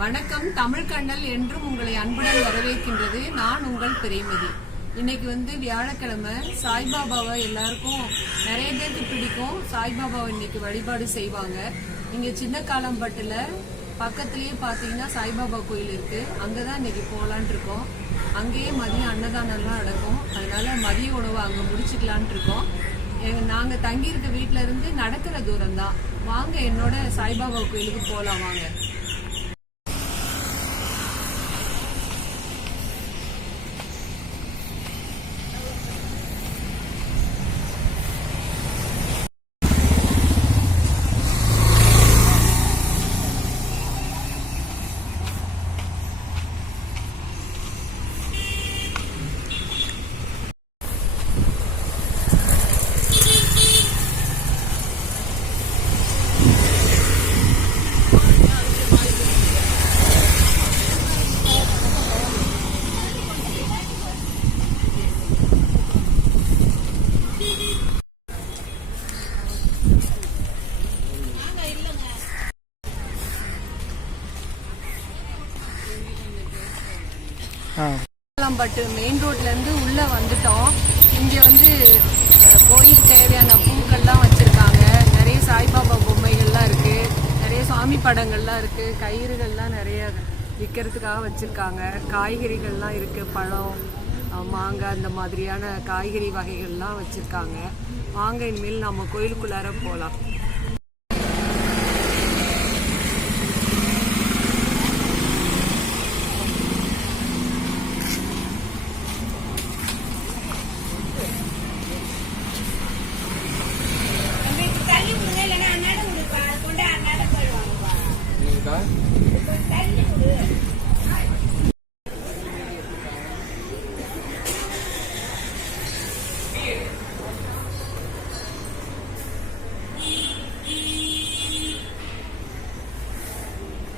வணக்கம் தமிழ் கண்ணல் என்றும் உங்களை அன்புடன் வரவேற்கின்றது. நான் உங்கள் பிரேமதி இன்னைக்கு வந்து வியாழக்கிழமை சாய்பாபாவை எல்லாருக்கும் நிறைய பேருக்கு பிடிக்கும். சாய்பாபாவை இன்னைக்கு வழிபாடு செய்வாங்க. இங்க சின்ன காலம்பட்டுல பக்கத்துலேயே பாத்தீங்கன்னா சாய்பாபா கோயில் இருக்கு. அங்கதான் இன்னைக்கு போகலான் இருக்கோம். அங்கேயே மதியம் அன்னதானம்லாம் நடக்கும். அதனால மதிய உணவு அங்க முடிச்சுக்கலான் இருக்கோம். எங்க நாங்க தங்கி இருக்க இருந்து நடக்கிற தூரம் தான் வாங்க என்னோட சாய்பாபா கோயிலுக்கு போலாம் வாங்க. பட்டு மெயின் ரோட்ல இருந்து உள்ள வந்துட்டோம். இங்க வந்து கோயிலுக்கு தேவையான பூக்கள்லாம் வச்சிருக்காங்க. நிறைய சாய்பாபா பொம்மைகள்லாம் இருக்கு. நிறைய சாமி படங்கள்லாம் இருக்கு. கயிறுகள்லாம் நிறைய விற்கிறதுக்காக வச்சிருக்காங்க. காய்கறிகள்லாம் இருக்கு. பழம் மாங்காய் அந்த மாதிரியான காய்கறி வகைகள்லாம் வச்சிருக்காங்க. வாங்க இனிமேல் நம்ம கோயிலுக்குள்ளார போகலாம்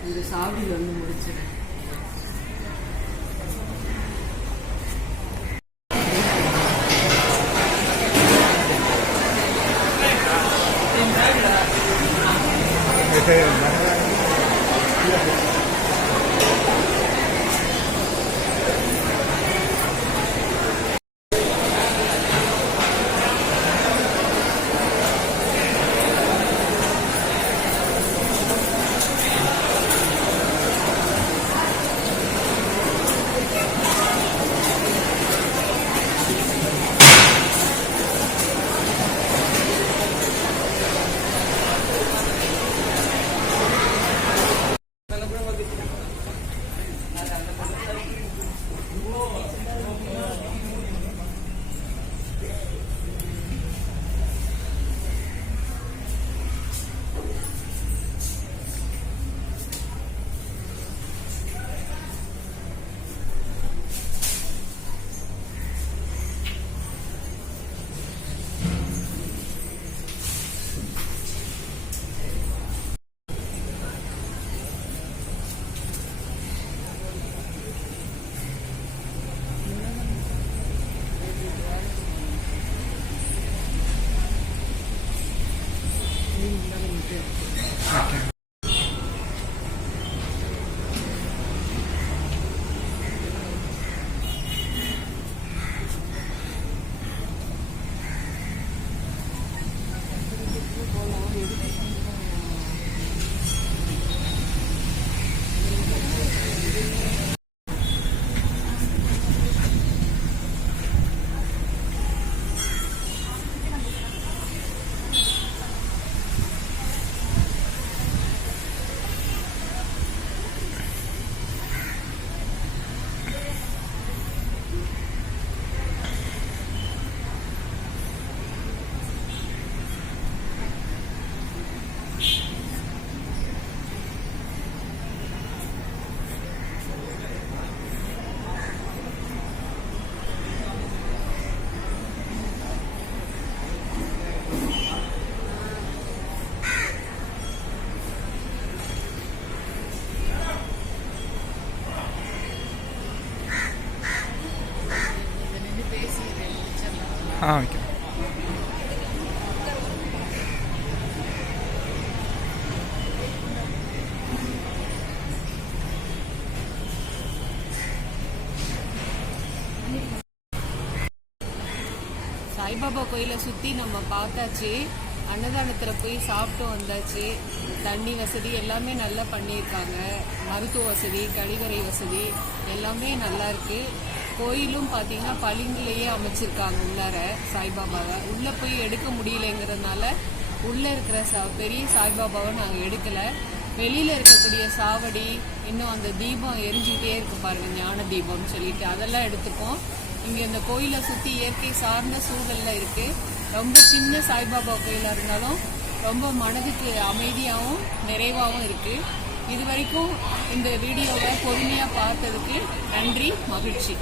இந்த சாவி வந்து முடிச்சிடறேன் ஆ ஓகே. சாய்பாபா கோயில சுத்தி நம்ம பார்த்தாச்சு. அன்னதானத்துல போய் சாப்பிட்டு வந்தாச்சு. தண்ணி வசதி எல்லாமே நல்லா பண்ணியிருக்காங்க. மருத்துவ வசதி கழிவறை வசதி எல்லாமே நல்லா இருக்கு. கோயிலும் பார்த்தீங்கன்னா பளிங்குலேயே அமைச்சிருக்காங்க உள்ளார சாய்பாபாவை. உள்ளே போய் எடுக்க முடியலைங்கிறதுனால உள்ளே இருக்கிற சா பெரிய சாய்பாபாவை நாங்கள் எடுக்கலை. வெளியில் இருக்கக்கூடிய சாவடி இன்னும் அந்த தீபம் எரிஞ்சுக்கிட்டே இருக்கு பாருங்க ஞான தீபம்னு சொல்லிட்டு. அதெல்லாம் எடுத்துப்போம். இங்கே இந்த கோயிலை சுற்றி இயற்கை சார்ந்த சூழலில் இருக்கு. ரொம்ப சின்ன சாய்பாபா கோயிலாக இருந்தாலும் ரொம்ப மனதுக்கு அமைதியாகவும் நிறைவாகவும் இருக்குது இது வரைக்கும் இந்த வீடியோவை பொறுமையாக பார்த்ததுக்கு நன்றி மகிழ்ச்சி.